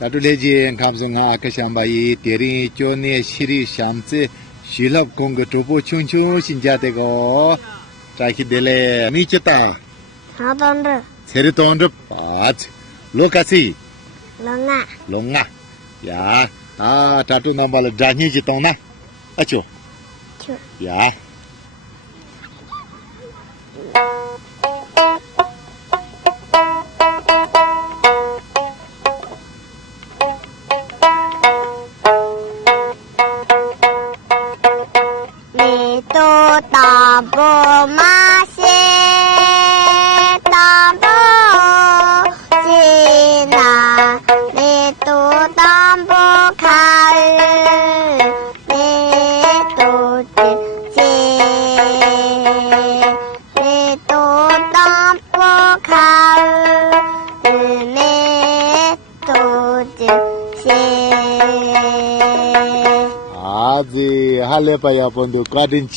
자두레지 감성아 아카샴바이 대리 쪼네 시리 샴제 실업 공거 조보 충충 신자되고 자키델레 미쳤다 하던데 세르톤드 빠츠 로카시 렁아 롱아 야 자두 넘발 자니지 똥나 아초 추 야 미도 따보 마시 따보 지나 미도 따보 가을 미도 지 미도 따보 가을 미도 지 아지 할레파야 본도 가든